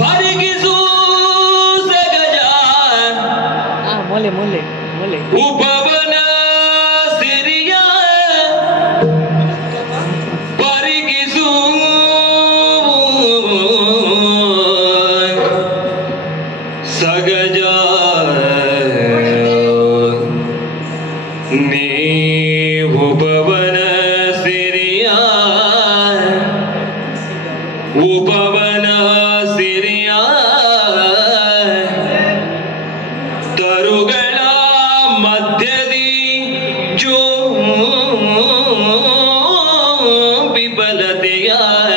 ಪರಿಗಿಸು ಸಗಜ. ಮೊಲೆ ಮೊಲೆ ಮೊಲೆ. ಉಪವನ ببلد يا